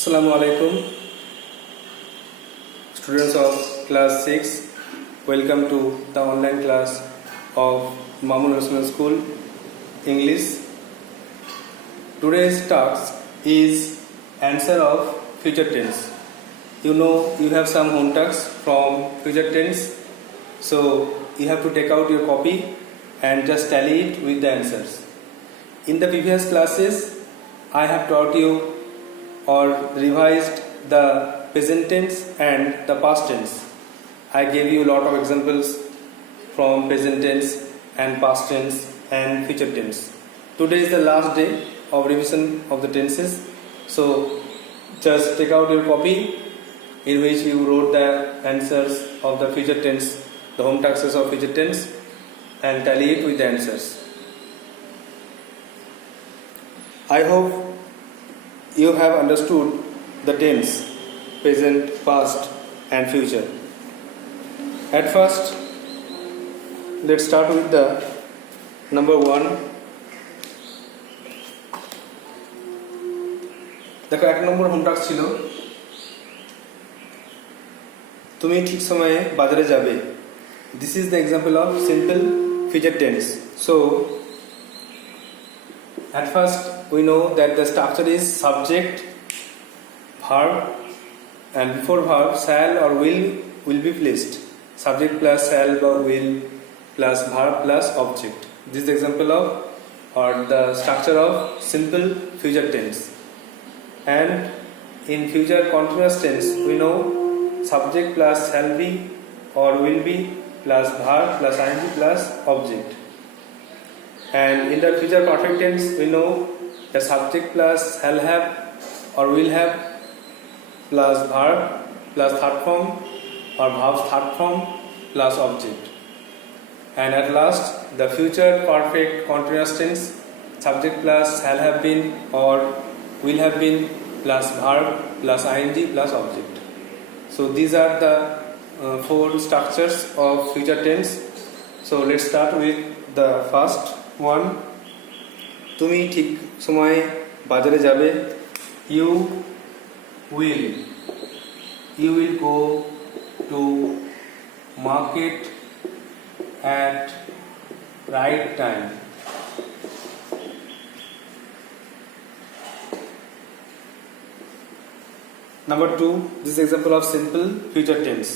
Assalamu alaikum, students of class 6. Welcome to the online class of Mamun National School English. Today's task is answer of future tense. You know you have some home tasks from future tense, so you have to take out your copy and just tally it with the answers. In the previous classes, I have taught you or revised the present tense and the past tense. I gave you a lot of examples from present tense and past tense and future tense. Today is the last day of revision of the tenses. So just take out your copy in which you wrote the answers of the future tense, the home tasks of future tense, and tally it with the answers. I hope you have understood the tense, present, past and future. At first, let's start with the number 1. দেখো এক নম্বর home task ছিল তুমি ঠিক সময়ে বাজারে যাবে. This is the example of simple future tense. So at first we know that the structure is subject, verb, and before verb shall or will be placed. Subject plus shall or will plus verb plus object. This is the example of or the structure of simple future tense. And in future continuous tense we know subject plus shall be or will be plus verb plus ing plus object. And in the future perfect tense we know the subject plus shall have or will have plus verb plus third form or verb's third form plus object. And at last the future perfect continuous tense subject plus shall have been or will have been plus verb plus ing plus object. So these are the 4 structures of future tense. So let's start with the first one. তুমি ঠিক সময়ে বাজারে যাবে. You will go to market at right time. Number 2, this is example of simple future tense.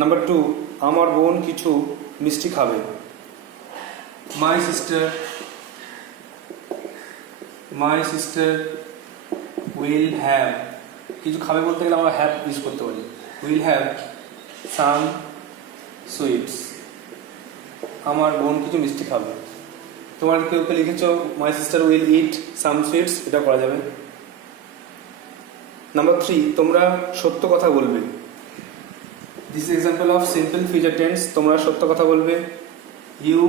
Number 2, আমার বোন কিছু মিষ্টি খাবে. My sister will have, কিছু খাবে বলতে গেলে আমরা have ইউজ করতে পারি. Will have some sweets. আমার বোন কিছু মিষ্টি খাবে. তোমার কেউ লিখেছো my sister will eat some sweets, এটা করা যাবে. Number 3, তোমরা সত্য কথা বলবে. This is example of simple future tense. তোমরা সত্য কথা বলবে. You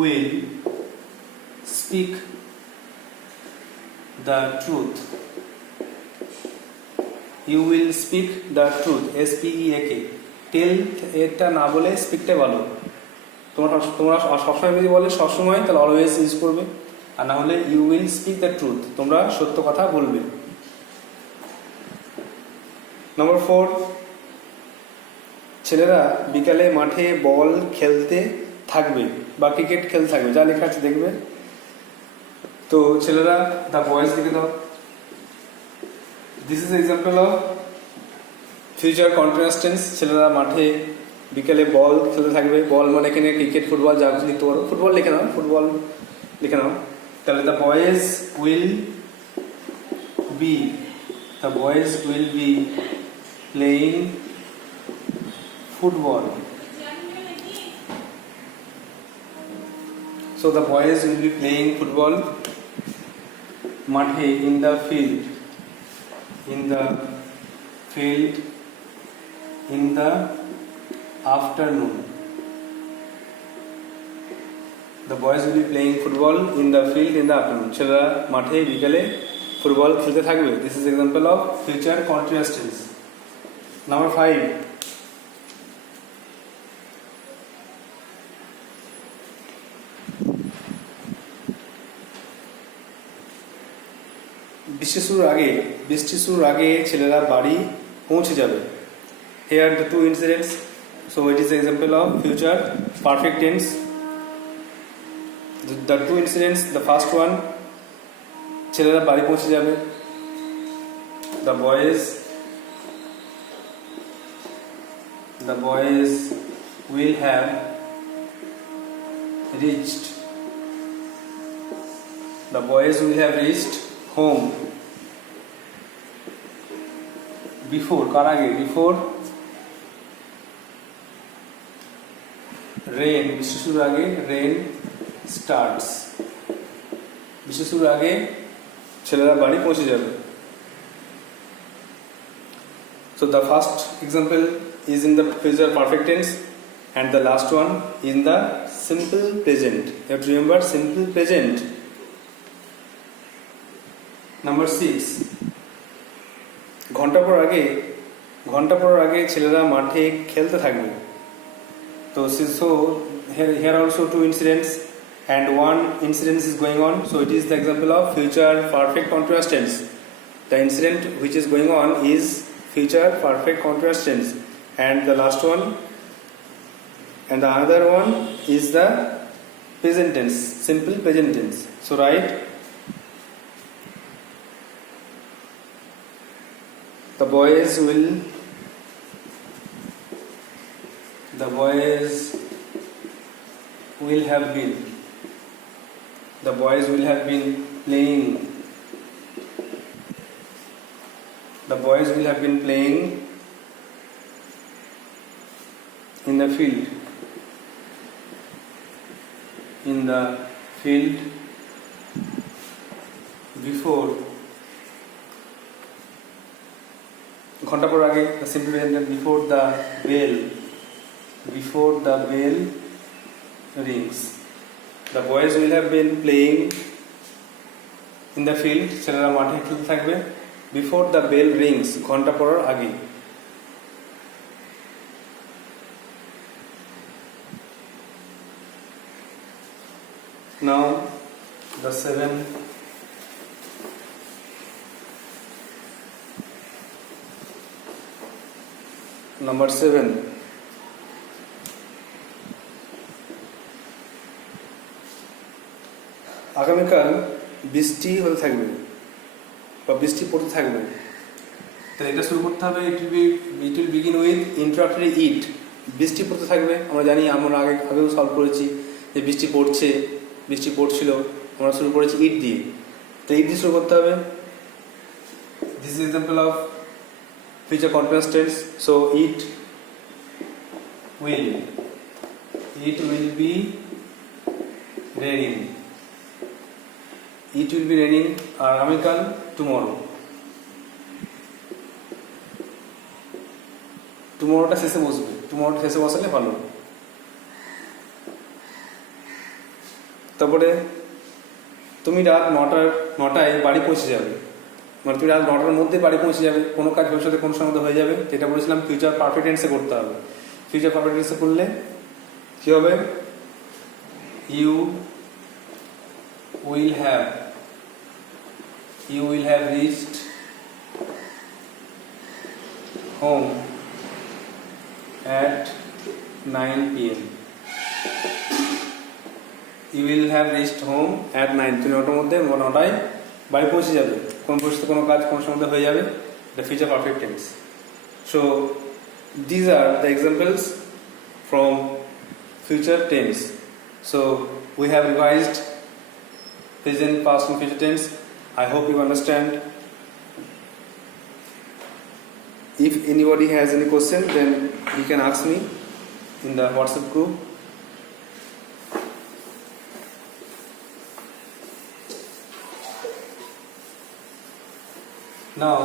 will speak the truth. You will speak the truth. SPEAK. Tell এটা না বলে স্পিকটা বলো. তোমরা সবসময় যদি বলে সবসময় তাহলে অলওয়েজ ইউজ করবে, আর না হলে you will speak the truth. তোমরা সত্য কথা বলবে. Number 4, ছেলেরা বিকালে মাঠে বল খেলতে থাকবে বা ক্রিকেট খেলতে থাকবে, যা লেখা আছে দেখবে. তো ছেলেরা the boys লিখে দাও. This is example of future continuous tense. ছেলেরা মাঠে বিকালে বল খেলতে থাকবে. বল মানে এখানে ক্রিকেট ফুটবল যা কিছু লিখতে পারো. ফুটবল লিখে নাও, ফুটবল লিখে নাও. তাহলে the boys will be playing football. So the boys will be playing football মাঠে in the field in the afternoon. The boys will be playing football in the field in the afternoon. ছেলেরা মাঠে বিকেলে ফুটবল খেলতে থাকবে. This is example of future continuous tense. Number 5, বৃষ্টি শুরুর আগে ছেলেরা বাড়ি পৌঁছে যাবে। Here the two incidents. So it is an example of future perfect tense. The two incidents. The first one, ছেলেরা বাড়ি পৌঁছে যাবে। The boys will have reached. The boys will have reached home before. কার আগে? Before rain. বৃষ্টি শুরুর আগে rain starts. বৃষ্টি শুরুর আগে ছেলেরা বাড়ি পৌঁছে যাবে। So the first example is in the future perfect tense and the last one in the simple present. You have to remember simple present. Number 6, ঘন্টা পর আগে ছেলেরা মাঠে খেলতে থাকবে। তো here also two incidents and one incident is going on, so it is the example of future perfect continuous tense. The incident which is going on is future perfect continuous tense and the last one and the other one is the present tense, simple present tense. So write the boys will have been playing. The boys will have been playing in the field before. ঘন্টা পর আগে the simple present before the bell rings. The boys will have been playing in the field. ছেলেরা মাঠে খেলতে থাকবে before the bell rings. ঘন্টা পড়ার আগে। Now the 7. Number 7. আগামীকাল বৃষ্টি হতে থাকবে বা বৃষ্টি পড়তে থাকবে। তো এটা শুরু করতে হবে it will begin with introductory it. বৃষ্টি পড়তে থাকবে আমরা জানি, আমরা আগেও সলভ করেছি যে বৃষ্টি পড়ছিল, আমরা শুরু করেছি ইট দিয়ে। তো ইট দিয়ে শুরু করতে হবে। This is example of future continuous tense. So it will be raining. It will be raining আর আগামীকাল tomorrow. tomorrowটা শেষে বসবে, tomorrowটা শেষে বসালে ভালো। তারপরে তুমি রাত 9টায় বাড়ি পৌঁছে যাবে, মানে তুমি রাত 9টার মধ্যে বাড়ি পৌঁছে যাবে। কোনো কাজ ভবিষ্যতে কোনো সময় হয়ে যাবে, যেটা বলেছিলাম ফিউচার পারফেক্ট টেন্সে করতে হবে। ফিউচার পারফেক্ট টেন্সে করলে কি হবে? You will have reached home at 9 p.m. You will have reached home at 9. তুমি 9টার মধ্যে 9টায় বাড়ি পৌঁছে যাবে। কোন পরিস্থিতি কোনো কাজ কোন সময় হয়ে যাবে, the future perfect tense. So these are the examples from future tense. So we have revised present, past and future tense. I hope you understand. If anybody has any question, then he can ask me in the WhatsApp group. Now,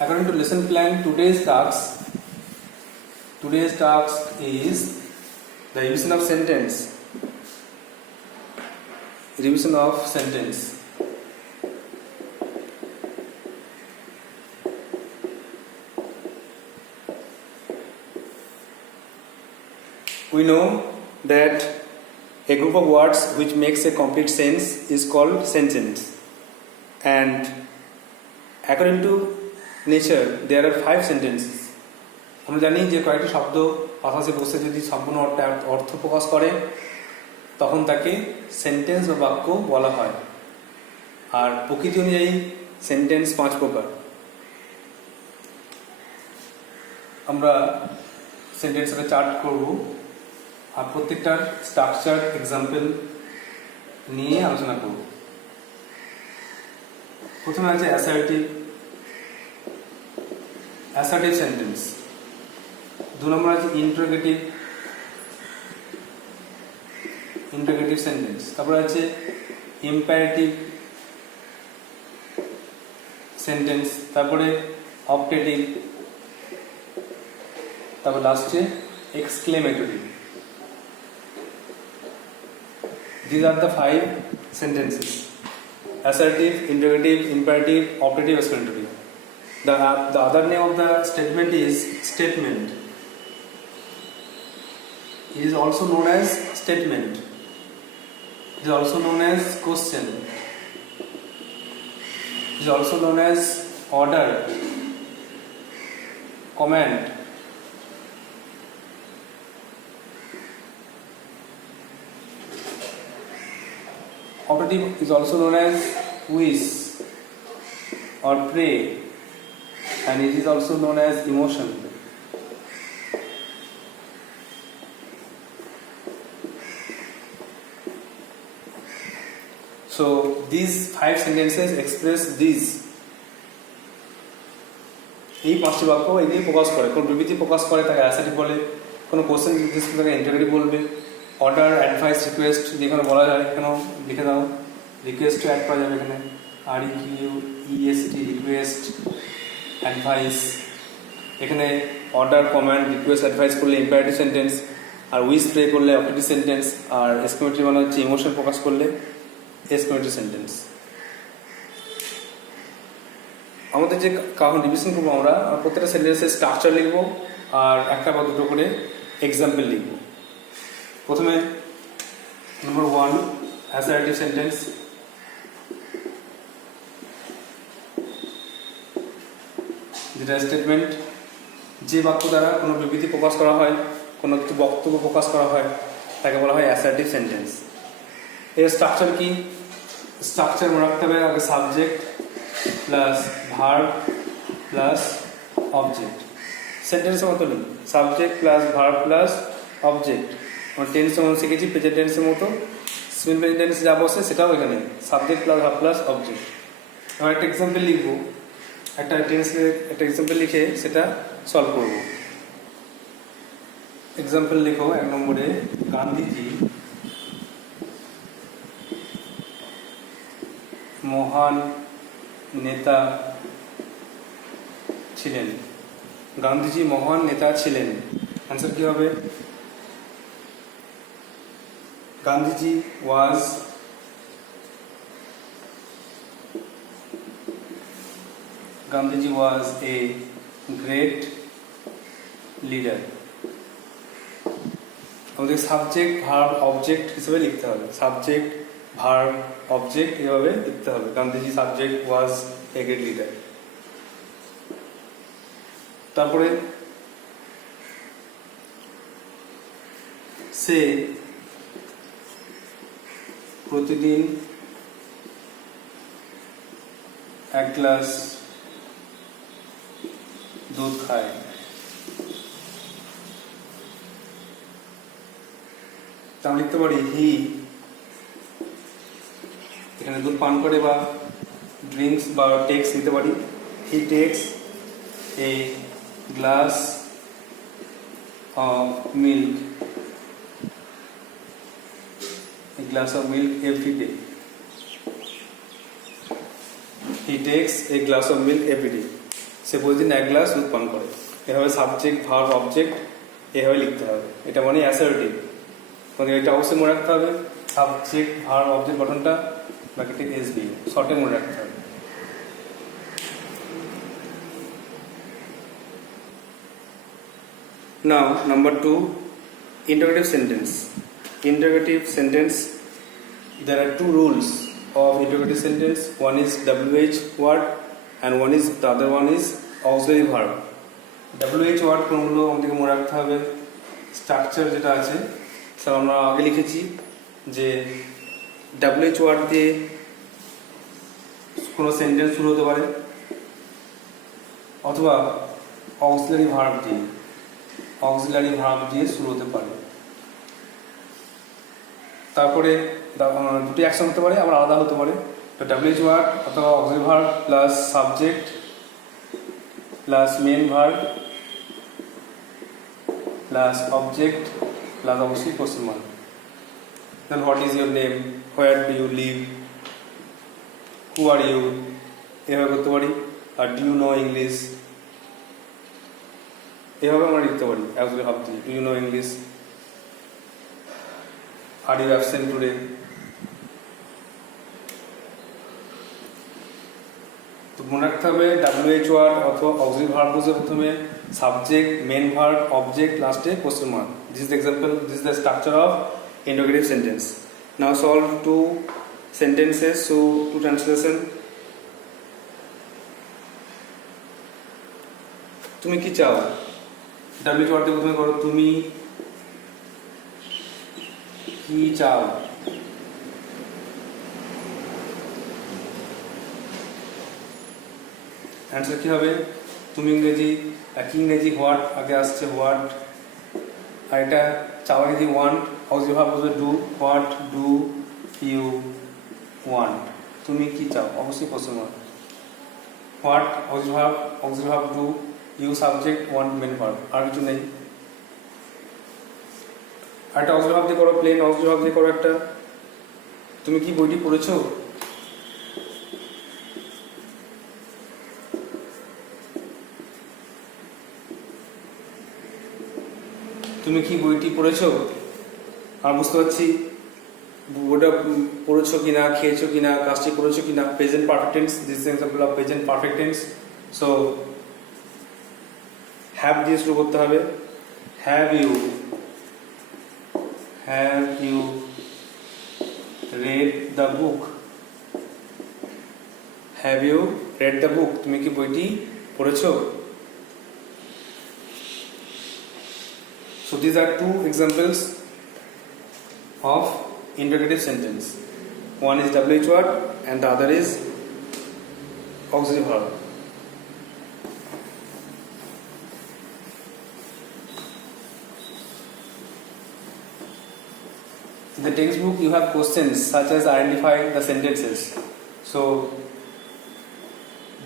according to lesson plan, today's task is the revision of sentence. We know that a group of words which makes a complete sense is called sentence. and according to nature there are 5 sentences. আমরা জানি যে কয়েকটি শব্দ পাশাপাশি বসে যদি সম্পূর্ণ অর্থ প্রকাশ করে তখন তাকে সেন্টেন্স বা বাক্য বলা হয়। আর প্রকৃতি অনুযায়ী সেন্টেন্স 5 প্রকার। আমরা সেন্টেন্সের চার্ট করব আর প্রত্যেকটার স্ট্রাকচার এক্সাম্পল নিয়ে আলোচনা করব। প্রথমে আছে অ্যাসার্টিভ সেন্টেন্স। 2 নম্বর আছে ইন্টারোগেটিভ সেন্টেন্স। তারপরে আছে ইম্পারেটিভ সেন্টেন্স, তারপরে অপটেটিভ, তারপর লাস্টে exclamatory. These are the 5 sentences: assertive, interrogative, imperative, optative, exclamatory. The other name of the statement is statement. It is also known as statement. It is also known as question. It is also known as order, command. Optative is also known as wish or pray, and it is also known as emotion. So these 5 sentences express these. এই 5টি বাক্য এগুলি প্রকাশ করে, কোন বিবৃতি প্রকাশ করে তাকে অ্যাসার্টিভ বলে, কোনো কোশ্চেন জিজ্ঞেস করে তাকে ইন্টারোগেটিভ বলবে, অর্ডার, অ্যাডভাইস, রিকোয়েস্ট যেখানে বলা যায় এখানেও লিখে দাও, রিকোয়েস্টও অ্যাড করা যাবে এখানে, REQUEST, রিকোয়েস্ট, অ্যাডভাইস। এখানে অর্ডার, কমান্ড, রিকোয়েস্ট, অ্যাডভাইস করলে ইম্পারেটিভ সেন্টেন্স, আর উইশ প্রে করলে অপটেটিভ সেন্টেন্স, আর এক্সক্লেমেটরি মানে হচ্ছে ইমোশন প্রকাশ করলে এক্সক্লেমেটরি সেন্টেন্স। আমাদের যে কারণ রিভিশন করবো আমরা প্রত্যেকটা সেন্টেন্সের স্ট্রাকচার লিখবো আর একটা বা দুটো করে এক্সাম্পল লিখবো। প্রথমে নম্বর 1 অ্যাসার্টিভ সেন্টেন্স। যেটা স্টেটমেন্ট, যে বাক্য দ্বারা কোনো বিবৃতি প্রকাশ করা হয়, কোনো কিছু বক্তব্য প্রকাশ করা হয় তাকে বলা হয় অ্যাসার্টিভ সেন্টেন্স। এর স্ট্রাকচার কি? স্ট্রাকচার মনে রাখতে হবে আগে subject plus verb plus object. সেন্টেন্সের মতো নেই, subject plus verb plus object. আমরা টেন্স যেমন শিখেছি প্রেজেন্ট টেন্সের মতো, সিম্পল টেন্স যা বসে সেটাও এখানে subject plus verb plus object. আমরা একটা এক্সাম্পল লিখবো, একটা টেন্সের একটা এক্সাম্পল লিখে সেটা সলভ করব। এক্সাম্পল লিখো 1 নম্বরে, গান্ধীজি মহান নেতা ছিলেন। গান্ধীজি মহান নেতা ছিলেন, অ্যান্সার কি হবে? গান্ধীজি ওয়াজ এ গ্রেট লিডার। আমাদের সাবজেক্ট ভার্ব অবজেক্ট হিসেবে লিখতে হবে, সাবজেক্ট ভার্ব অবজেক্ট এভাবে লিখতে হবে। Gandhiji subject was a great leader. তারপরে সে প্রতিদিন 1 গ্লাস দুধ খায়। আমি লিখতে পারি হি, এখানে দুধ পান করে বা ড্রিঙ্কস বা টেক্স নিতে পারি। He takes a glass of milk, every day. He takes a glass of milk every day. সে প্রতিদিন 1 গ্লাস দুধ পান করে। এভাবে সাবজেক্ট ভার্ব অবজেক্ট এভাবে লিখতে হবে। এটা মানে অ্যাসার্টিভ। মানে এটা অবশ্যই মনে রাখতে হবে, সাবজেক্ট ভার্ব অবজেক্ট গঠনটা ব্র্যাকেটে এসবি শর্টে মনে রাখতে হবে। Now number 2, interrogative sentence. Interrogative sentence, there are 2 rules of interrogative sentence. One is WH word and the other one is auxiliary verb. WH word কোনগুলো আমাদেরকে মনে রাখতে হবে, স্ট্রাকচার যেটা আছে স্যার আমরা আগে লিখেছি যে WH ওয়ার্ড দিয়ে কোনো সেন্টেন্স শুরু হতে পারে অথবা অক্সিলারি ভার্ব দিয়ে শুরু হতে পারে। তারপরে দুটি অ্যাকশন হতে পারে, আবার আলাদা হতে পারে। তো WH ওয়ার্ড অথবা auxiliary verb plus subject plus main verb plus object plus অবশ্যই question mark. Then what is your name, where do you live, who are you, এভাবে করতে পারি। আর ডু ইউ নো ইংলিশ, এভাবে আমরা লিখতে পারি অ্যাকচুয়ালি ভাবছি do you know English, are you absent today. তো মনে রাখতে হবে WH ওয়ার্ড অথবা অক্সিলারি ভার্ব বুঝে প্রথমে সাবজেক্ট, মেন ভার্ব, অবজেক্ট, লাস্টে question mark. This is example, this is the structure of interrogative sentence. Now solve two sentences, so two translation. তুমি কি চাও, WH ওয়ার্ড দিয়ে প্রথমে করো তুমি কি চাও। অ্যান্সার কি হবে, তুমি ইংরেজি, কি ইংরেজি হোয়াট আগে আসছে হোয়াট, আর এটা চাও ইংরেজি ওয়ান্ট, অক্সিলারি ভার্ব বলতে do, what do you want, তুমি কি চাও অবশ্যই question mark. What auxiliary verb do, you subject, want main verb, আর কিছু নেই। আর একটা অক্সিলারি ভার্ব দিয়ে করো, প্লেন অক্সিলারি ভার্ব দিয়ে করো একটা, তুমি কি বইটি পড়েছো। তুমি কি বইটি পড়েছো, আর বুঝতে পারছি বইটা পড়েছো কিনা, খেয়েছো কিনা, কাজটি করেছো কিনা। Present perfect tense, this is example of present perfect tense. So have দিয়ে শুরু করতে হবে। Have you read the book, have you read the book, তুমি কি বইটি পড়েছো। So these are two examples of interrogative sentence. One is WH word and the other is auxiliary verb. In the textbook you have questions such as identify the sentences. So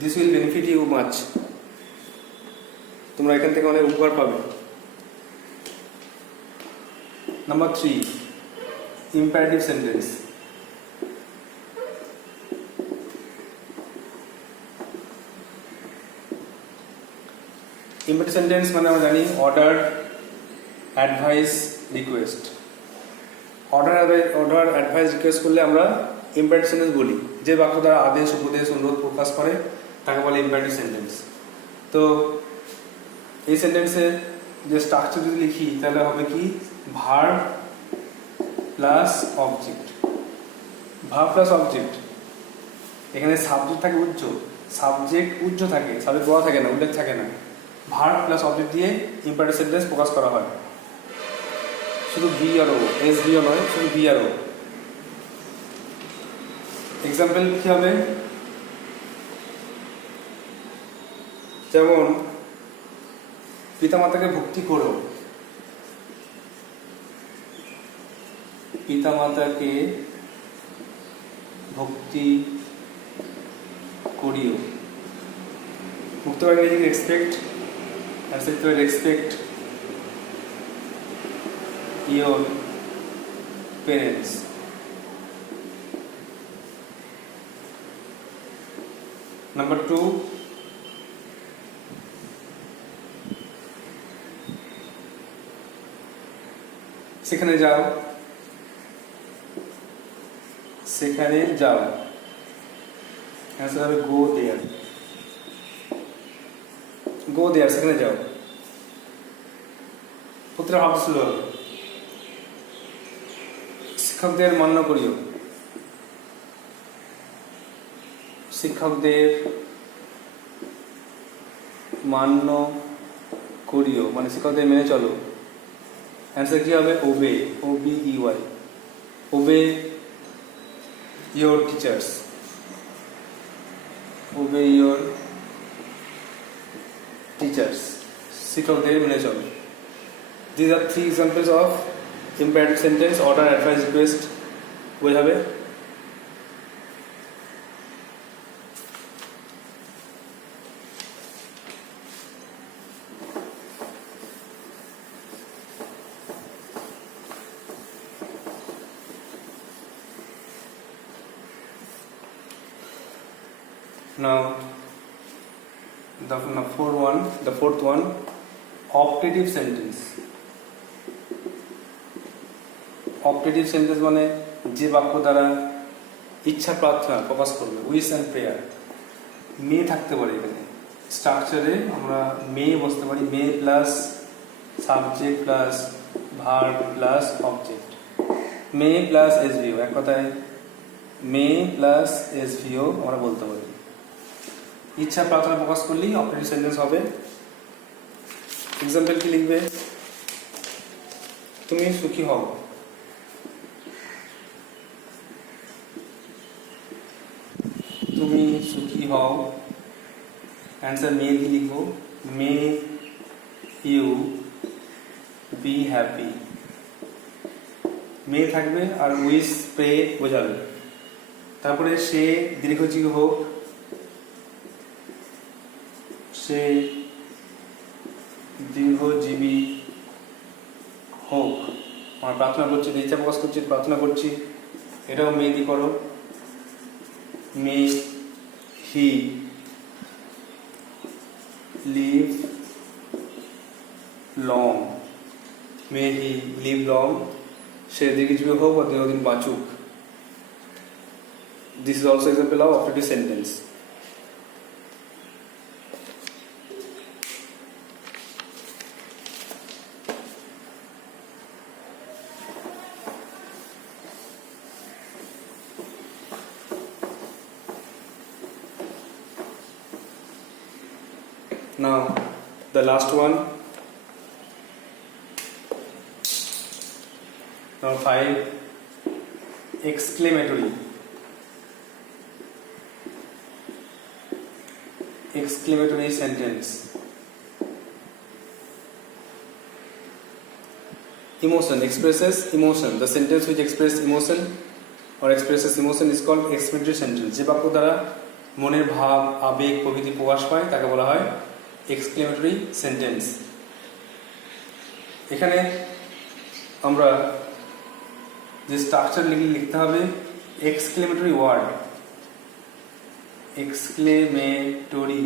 this will benefit you much. তোমরা এখান থেকে অনেক উপকার পাবে। Number 3, imperative sentence. Imperative sentence মানে আমরা জানি order, advice, request. Order advice, request করলে আমরা ইম্পারেটিভ সেন্টেন্স বলি। যে বাক্য দ্বারা আদেশ, উপদেশ, অনুরোধ প্রকাশ করে তাকে বলে ইম্পারেটিভ সেন্টেন্স। তো এই সেন্টেন্সে যে স্ট্রাকচার যদি লিখি তাহলে হবে কি, verb plus object. Verb plus object, এখানে সাবজেক্ট থাকে উজ্জ, সাবজেক্ট উজ্জ থাকে, সাবজেক্ট বলা থাকে না, উল্লেখ থাকে না। ভার্ব প্লাস অবজেক্ট দিয়ে ইম্পারেটিভ সেন্টেন্স প্রকাশ করা হয়। শুধু ভি আর ও, এস ভিও নয়, শুধু ভি আর ও। এক্সাম্পল কি হবে, যেমন পিতামাতাকে ভক্তি করো, পিতামাতাকে ভক্তি করিও। ভক্তি করে ইংরেজি respect, respect your parents. Number 2, সেখানে যাও, সেখানে যাও। অ্যান্সার হবে গো দেয়ার, গো দেয়ার, সেখানে যাও। প্রতিটা ভাব ছিল শিক্ষকদের মান্য করিও, শিক্ষকদের মান্য করিও, মানে শিক্ষকদের মেনে চলো। অ্যান্সার কি হবে? ওবে, OBEY, obey your teachers, obey your teachers, শিক্ষকদের মেনে চলো। These are 3 examples of imperative sentence, order, advice, request বোঝাবে। Now the fourth one, optative sentence. Optative sentence মানে যে বাক্য দ্বারা ইচ্ছা প্রার্থনা প্রকাশ করবে, উইশ অ্যান্ড প্রেয়ার। মে থাকতে পারে এখানে স্ট্রাকচারে, আমরা মে বসতে পারি, may plus subject plus verb plus object, may plus SVO, এক কথায় মে প্লাস এসভিও আমরা বলতে পারি। ইচ্ছা প্রার্থনা প্রকাশ করলেই অপটেটিভ সেন্টেন্স হবে। এক্সাম্পল কি লিখবে? তুমি সুখী হও, তুমি সুখী হও। অ্যান্সার মে কি লিখবো? May you be happy. May থাকবে আর উইশ প্রে বোঝাবে। তারপরে সে দীর্ঘজীবী হোক, সে দীর্ঘজীবী হোক, আমরা প্রার্থনা করছি, ইচ্ছা প্রকাশ করছি, প্রার্থনা করছি, এটাও মে দি করো। May he live long, may he live long, সে দীর্ঘজীবী হোক বা দীর্ঘদিন বাঁচুক। This is also example of optative sentence. Now the last one, number 5, exclamatory. Exclamatory sentence. Emotion expresses emotion. The sentence which expresses emotion or expresses emotion is called exclamatory sentence. যে বাক্য দ্বারা মনের ভাব, আবেগ প্রভৃতি প্রকাশ পায় তাকে বলা হয় এক্সক্লেমেটরি সেন্টেন্স। এখানে আমরা যে স্ট্রাকচার লিখতে হবে, exclamatory word, exclamatory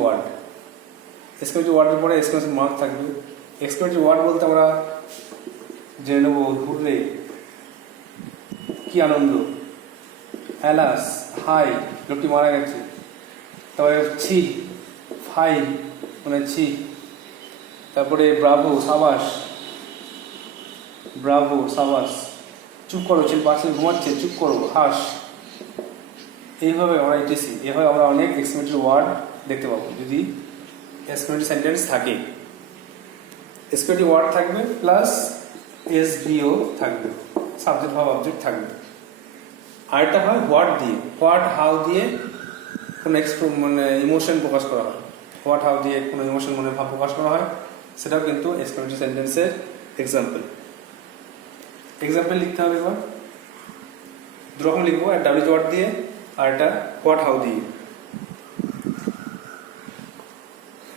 word, exclamatory ওয়ার্ডের পরে এক্সক্লেমেশন মার্ক থাকবে। এক্সক্লেমেটরি ওয়ার্ড বলতে আমরা জেনে নেব হুররে, কি আনন্দ, অ্যালাস, হাই, লোকটি মারা গেছে। তারপরে ছি, ফাই মানে ছি। তারপরে ব্রাভো, সাবাস, ব্রাভো, সাবাস, চুপ করো, পাশে ঘুমাচ্ছে, চুপ করো, হাস। এইভাবে আমরা এটিসি, এভাবে আমরা অনেক এক্সক্লেমেটরি ওয়ার্ড দেখতে পাবো যদি এক্সক্লেমেটরি সেন্টেন্স থাকে। এক্সক্লেমেটরি ওয়ার্ড থাকবে প্লাস এসভিও থাকবে, সাবজেক্ট ভার্ব অবজেক্ট থাকবে। আরেকটা হয় হোয়াট দিয়ে, হোয়াট হাউ দিয়ে কোনো মানে ইমোশন প্রকাশ করা হয়, হোয়াট হাউ দিয়ে কোনো ইমোশন মনে ভাব প্রকাশ করা হয়, সেটাও কিন্তু এক্সক্লেমেটরি সেন্টেন্সের এক্সাম্পল। এক্সাম্পল লিখতে হবে এবার দুরকম লিখবো, একটা ডাব্লিউ ওয়ার্ড দিয়ে আর একটা হোয়াট হাউ দিয়ে।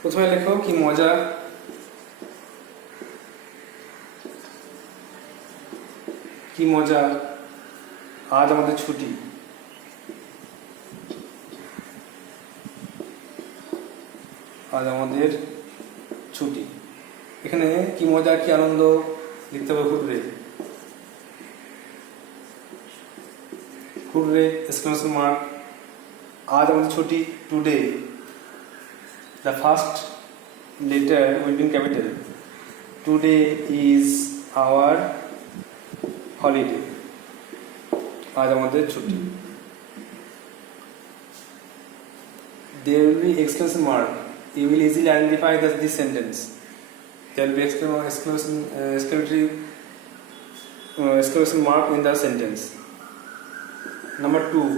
প্রথমে লেখো কি মজা, কি মজা, আজ আমাদের ছুটি। আজ আমাদের ছুটি। এখানে কি মজা, কি আনন্দ লিখতে হবে হুররে, হুররে এক্সক্লেমেশন মার্ক। আজ আমাদের ছুটি, today. The first letter will be in capital. Today is our holiday. আজ আমাদের ছুটি। There will be exclamation mark. You will easily identify this sentence. There will be exclamation mark in the sentence. Number 2.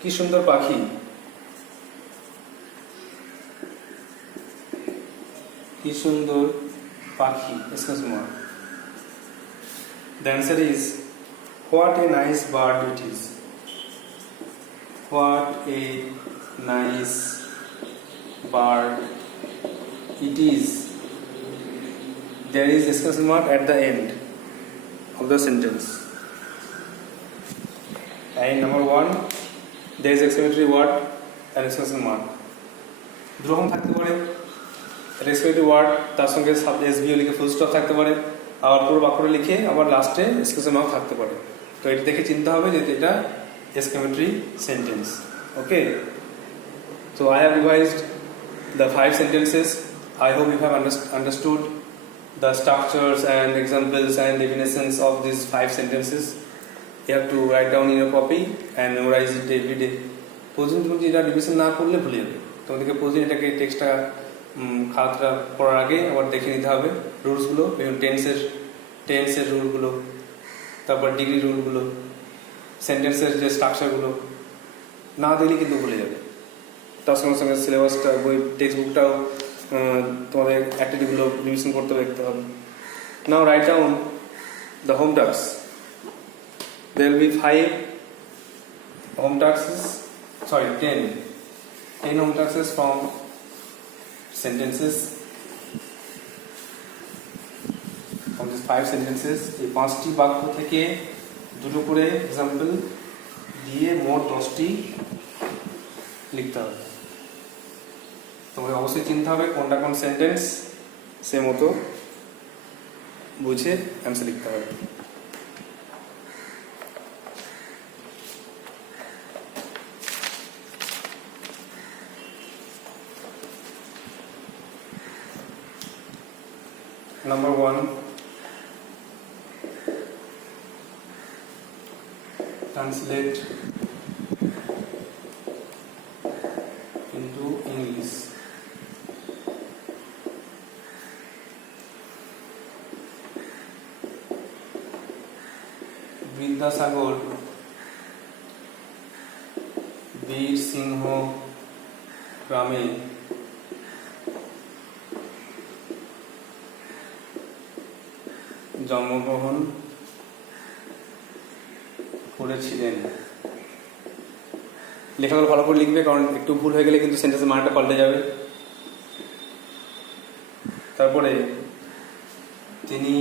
কি সুন্দর পাখি। কি সুন্দর পাখি, exclamation mark. The answer is, what a nice bird it is. What a nice bird it is. There is exclamation mark at the end of the sentence. And number 1, there is exclamatory word and exclamation mark. দুরকম থাকতে পারে, exclamatory word তার সঙ্গে SVO লিখে full stop থাকতে পারে, আবার পুরো বাক্যটা লিখে আবার লাস্টে exclamation mark থাকতে পারে। তো এটা দেখে চিন্তা হবে যে এটা exclamatory sentence. Okay, so I have revised the 5 sentences. I hope you have understood the structures and examples and definitions of these 5 sentences. You have to write down in your copy and memorize it every day. প্রতিদিন তুমি যেটা রিভিশন না করলে ভুলে যাবে। তোমাদেরকে প্রতিদিন এটাকে টেক্সটটা খাতাটা পড়ার আগে আবার দেখে নিতে হবে রুলসগুলো, বিভিন্ন টেন্সের রুলগুলো, তারপর ডিগ্রি রুলগুলো, সেন্টেন্সের যে স্ট্রাকচারগুলো না দিলে কিন্তু ভুলে যাবে। তার সঙ্গে সঙ্গে সিলেবাসটা, বই টেক্সট বুকটাও তোমাদের অ্যাক্টিভিটিগুলো রিভিশন করতে দেখতে হবে। Now write down the home task. There will be 5 home tasks, 10 home tasks from sentences. From these 5 sentences, এই 5টি বাক্য থেকে দুটো করে এক্সাম্পল দিয়ে মোট 10টি লিখতে হবে। তোমাদের অবশ্যই চিন্তা হবে কোনটা কোন সেন্টেন্স, সে মতো বুঝে অ্যান্সার লিখতে হবে। Number 1, translate into English. বিদ্যাসাগর বীর সিংহ গ্রামে জন্মগ্রহণ করেছিলেন। লেখাগুলো ভালো করে লিখবে, কারণ একটু ভুল হয়ে গেলে কিন্তু সেন্টেন্সের মানটা পাল্টে যাবে। তারপরে তিনি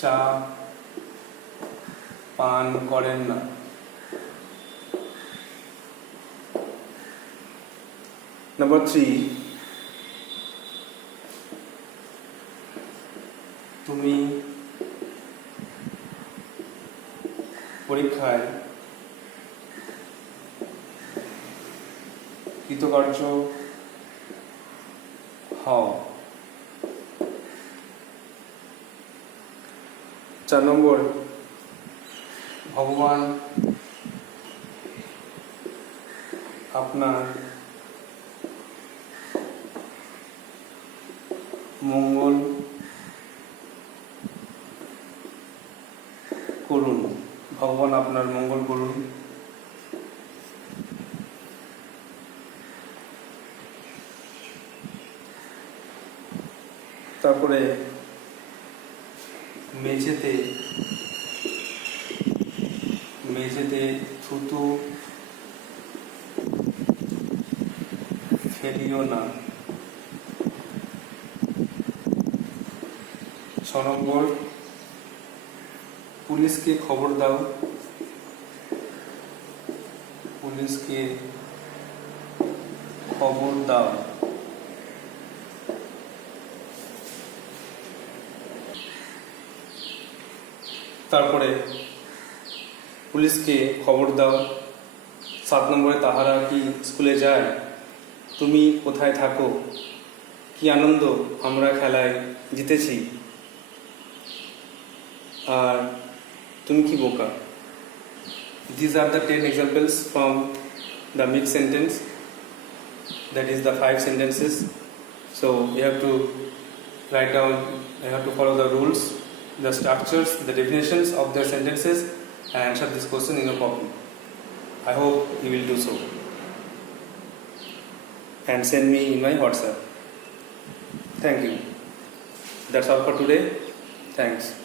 চা পান করেন না। নাম্বার 3, তুমি পরীক্ষায় কৃতকার্য হও। 4 নম্বর, ভগবান আপনার মঙ্গল করুন। ভগবান আপনার মঙ্গল করুন। তারপরে মেঝেতে থুতু ফেলিও না। 6 নম্বর, পুলিশকে খবর দাও। পুলিশকে খবর দাও। তারপরে পুলিশকে খবর দাও। 7 নম্বরে, তাহারা কি স্কুলে যায়? তুমি কোথায় থাকো? কি আনন্দ, আমরা খেলায় জিতেছি। আর তুমি কি বোকা। These are the 10 examples from the mixed sentence, that is the 5 sentences. So you have to write down, you have to follow the rules, the structures, the definitions of the sentences and answer this question in your copy. I hope you will do so and send me in my WhatsApp. Thank you. That's all for today. Thanks.